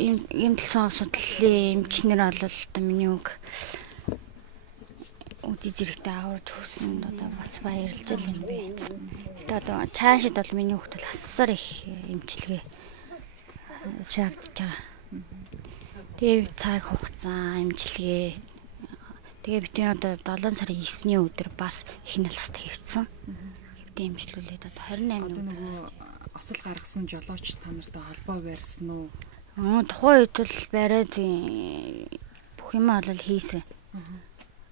ийм талсан асуудлын эмчнэр бол одоо миний үг үди зэрэгтэй аварж хүснэ одоо бас баярлж л юм бэ. Тэгээд одоо цаашид бол миний хүүхд бол хасар их эмчилгээ шаардж байгаа. Тэгээд цаг хугацаа эмчилгээ. Тэгээ бид одоо 7 сарын 9-ний өдөр бас их налст хийвцэн. Хэвдээ эмчилүүлээд одоо 28 нөгөө осол гаргасан жолооч та нартай холбоо барьсан уу? Тухайн үед бол бариад бүх юм бол хийсэн.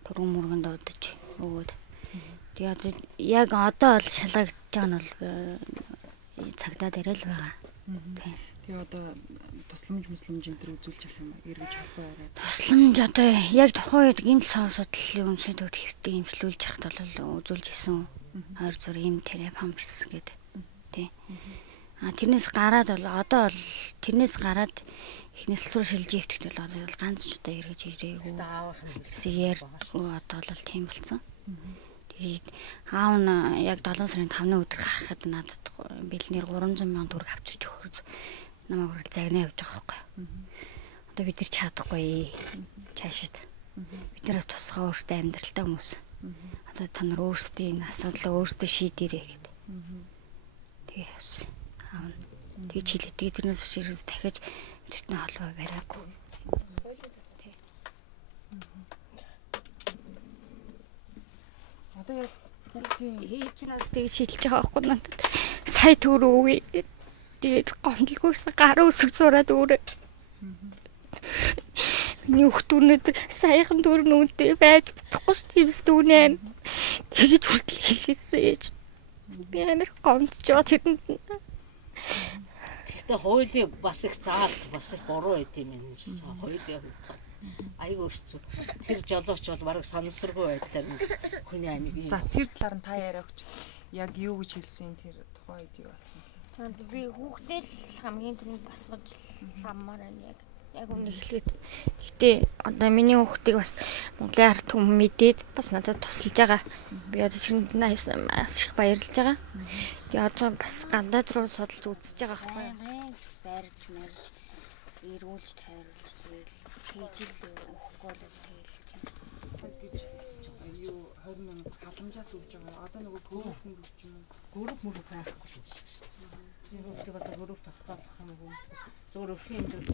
Түргэн мөргөнд одож өгөөд. Тэгээд яг одоо бол шалгагдж байгаа нь бол цагдаа дээр л байгаа. Тэгээ одоо тусламж энэ төр үзүүлж явах юм эргэж холбоо бариад. Тусламж одоо яг тухайн үед гинт асуудлын үнсэд хэвтэ имжлүүлж яхад бол үзүүлж исэн. 20 зүр юм тэрэ памперс гэдэг. Тий. Тэрнээс гараад бол одоо бол тэрнээс гараад их нэслэлтөр шилжиж өвтгт бол ганц ч удаа эргэж ирээгүй. Ярьдгүй одоо бол тийм болсон. Тэгээд аав нь яг 7 сарын 5-ны өдөр гарахад надад бэлнэр 300 сая төгрөг авчирч өгөхөд намайг хүрэл загнаа явж байгаа байхгүй. Одоо бид нар чадахгүй цаашид. Бид нараас тусгай өөрсдөө амьдралтай хүмүүс. Одоо та нар өөрсдийн асуудлаа өөрсдөө шийдээрэй гэдэг. Тэгээ явсан. Аав нь тэг чилээ. Тэгээ тэрнээс ширээс дахиж бидэртний холбоо бариагүй. Одоо яг бүгдийн хийж нас тэг шилжиж байгаа байхгүй надад. Сая төгрөг өгье. Тэгээд гомдлгүйсэн гар үсэг зураад өөрөө. Миний хүүхдүүнүүд саяхан дөрөв нүнтэй байж чадахгүй ш тиймс дүүнээ. Тэгэж хүртэл хэлээсэн ээж. Би амар гомдж байгаа тэрэнд. Тэгтээ хуулийн бас их заал бас их буруу байт юм энэ хуулийн хувьд. Айгуу хэцүү. Тэр жолооч бол бараг санамсаргүй байдлаар хүний амиг. За тэр талаар нь та яриа өгч. Яг юу гэж хэлсэн тэр тухайн үед юу болсон бэ? Би хүүхдээ л хамгийн түрүүнд басгаж ламмаар байна яг үнийг хэлгээд. Гэтэ одоо миний хүүхдийг бас Монголын ард түмэн мэдээд бас надад тусалж байгаа. Би одоо тэрэнд маш их баярлж байгаа. Тэгээ одоо бас гандад руу судалж үзэж байгаа байхгүй. Барьж марж ирүүлж тайруулж тэгэл хийж л өгөхгүй л тэгэл юу 20 мянга халамжаас өгж байгаа. Одоо нөгөө гөрөв мөрөв юм. Гөрөв мөрөв байхгүй шүү дээ. Тийм үү, одоо гөрөв татах юм уу? Зүгээр өвхийн энэ